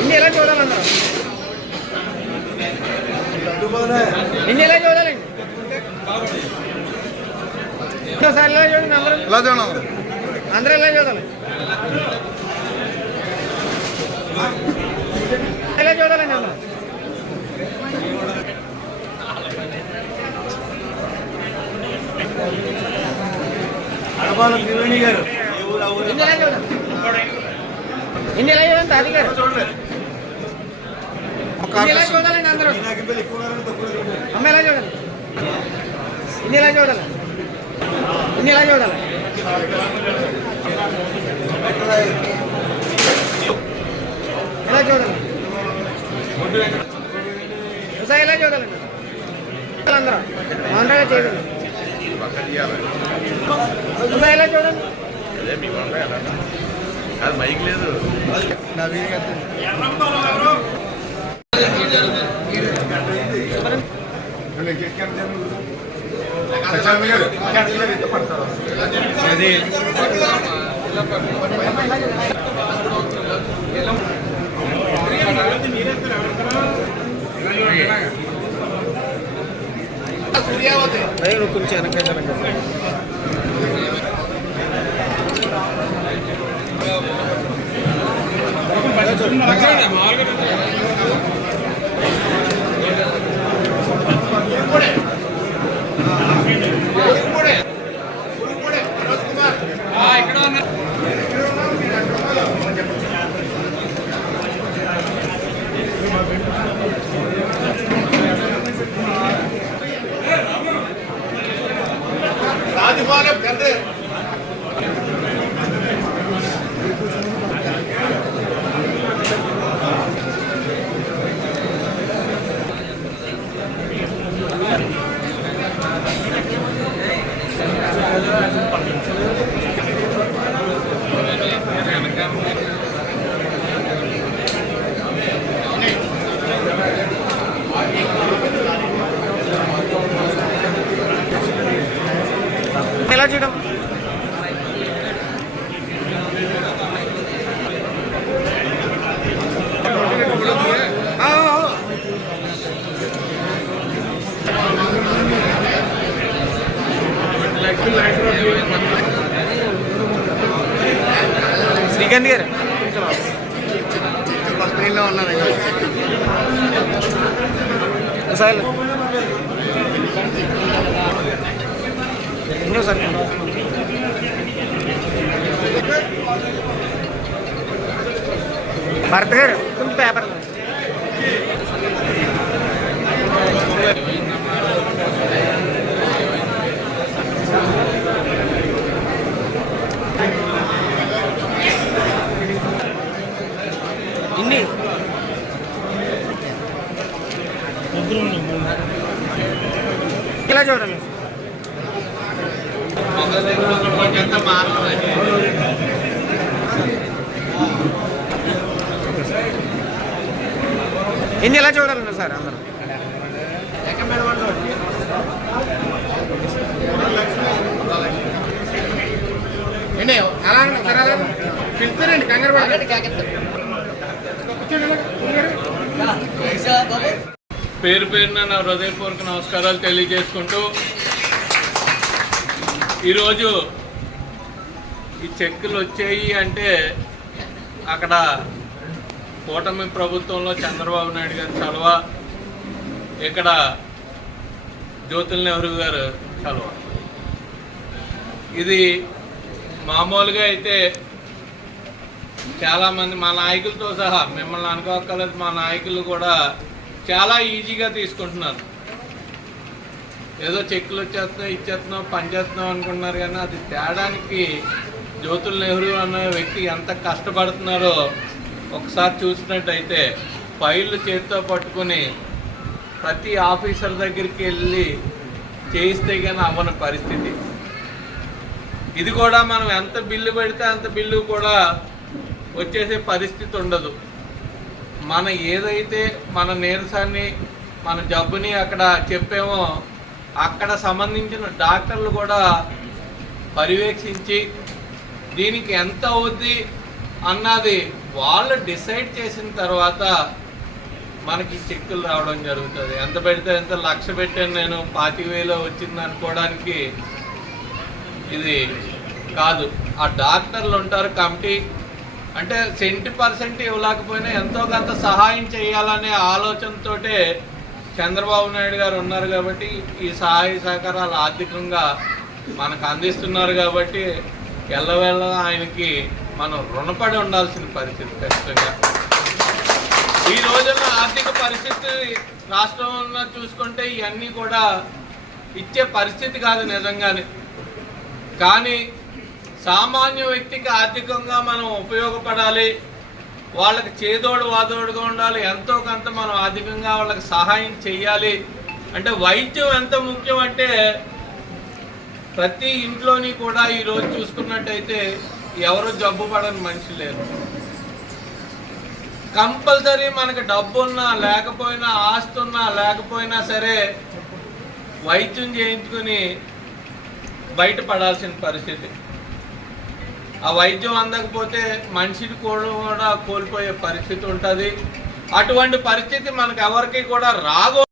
ఇన్ని ఎలా చూడాలన్నారు? ఇన్ని ఎలా చూడాలండి? ఇంకోసారి ఎలా చూడండి. అందరూ ఎలా చూడాలి? ఎలా చూడాలండి అందరూ? ఇన్ని ఎలా చూడాలి? ఇన్ని ఎలా చూడండి? అది గారు ఇలా చూడాలండి అందరూ. అమ్మ ఎలా చూడాలి? ఇన్ని ఎలా చూడాలి? ఇన్ని ఎలా చూడాలి? ఎలా చూడాలి? ఒకసారి ఎలా చూడాలండి అందరూ? మాండగా చేయగలరు. ఒకసారి ఎలా చూడండి? అది మైక్ లేదు. కొంచెం రాజభవనం కదే ఎలా చూడడం? శ్రీకాంత్ గారు స్క్రీన్లో ఉన్నారు. సార్ ఇంకోసారి భరత్ గారు కొంచెం పేపర్ ఇన్ని ఇలా చూడండి. ఇన్ని ఎలా చూడాలండి సార్ అందరూ? అలా పిలుస్తారండి కంగారు పేరు పేరున నా హృదయపూర్వక నమస్కారాలు తెలియజేసుకుంటూ ఈరోజు ఈ చెక్కులు వచ్చాయి అంటే అక్కడ కూటమి ప్రభుత్వంలో చంద్రబాబు నాయుడు గారి చలవ, ఇక్కడ జ్యోతుల నెహ్రూ గారు చలవ. ఇది మామూలుగా అయితే చాలామంది మా నాయకులతో సహా, మిమ్మల్ని అనుకోకలేదు, మా నాయకులు కూడా చాలా ఈజీగా తీసుకుంటున్నారు. ఏదో చెక్కులు వచ్చేస్తున్నాం, ఇచ్చేస్తున్నాం, పనిచేస్తున్నాం అనుకుంటున్నారు. కానీ అది తేడానికి జ్యోతుల నెహ్రూ అనే వ్యక్తి ఎంత కష్టపడుతున్నారో ఒకసారి చూసినట్టయితే ఫైళ్ళు చేతితో పట్టుకుని ప్రతి ఆఫీసర్ దగ్గరికి వెళ్ళి చేయిస్తే కానీ అవ్వని పరిస్థితి. ఇది కూడా మనం ఎంత బిల్లు పెడితే అంత బిల్లు కూడా వచ్చేసే పరిస్థితి ఉండదు. మన ఏదైతే మన నీరసాన్ని మన జబ్బుని అక్కడ చెప్పామో అక్కడ సంబంధించిన డాక్టర్లు కూడా పర్యవేక్షించి దీనికి ఎంత అవుద్ది అన్నది వాళ్ళు డిసైడ్ చేసిన తర్వాత మనకి చెక్కులు రావడం జరుగుతుంది. ఎంత పెడితే ఎంత, 1,00,000 పెట్టాను నేను 25,000 వచ్చింది అనుకోవడానికి ఇది కాదు. ఆ డాక్టర్లు ఉంటారు కమిటీ, అంటే 100% ఇవ్వలేకపోయినా ఎంతో కొంత సహాయం చేయాలనే ఆలోచనతోటే చంద్రబాబు నాయుడు గారు ఉన్నారు కాబట్టి ఈ సహాయ సహకారాలు ఆర్థికంగా మనకు అందిస్తున్నారు కాబట్టి ఎల్లవేళ ఆయనకి మనం రుణపడి ఉండాల్సిన పరిస్థితి ఖచ్చితంగా. ఈ రోజున ఆర్థిక పరిస్థితి రాష్ట్రంలో చూసుకుంటే ఇవన్నీ కూడా ఇచ్చే పరిస్థితి కాదు నిజంగానే. కానీ సామాన్య వ్యక్తికి ఆర్థికంగా మనం ఉపయోగపడాలి, వాళ్ళకి చేదోడు వాదోడుగా ఉండాలి, ఎంతో కొంత మనం ఆర్థికంగా వాళ్ళకి సహాయం చేయాలి. అంటే వైద్యం ఎంత ముఖ్యం అంటే ప్రతి ఇంట్లోని కూడా ఈరోజు చూసుకున్నట్టయితే ఎవరు జబ్బు పడని మనిషి లేరు. కంపల్సరీ మనకు డబ్బున్నా లేకపోయినా, ఆస్తి ఉన్నా లేకపోయినా సరే వైద్యం చేయించుకుని బయటపడాల్సిన పరిస్థితి. ఆ వైద్యం అందకపోతే మనిషిని కూడా కోల్పోయే పరిస్థితి ఉంటుంది. అటువంటి పరిస్థితి మనకు ఎవరికి కూడా రాదు.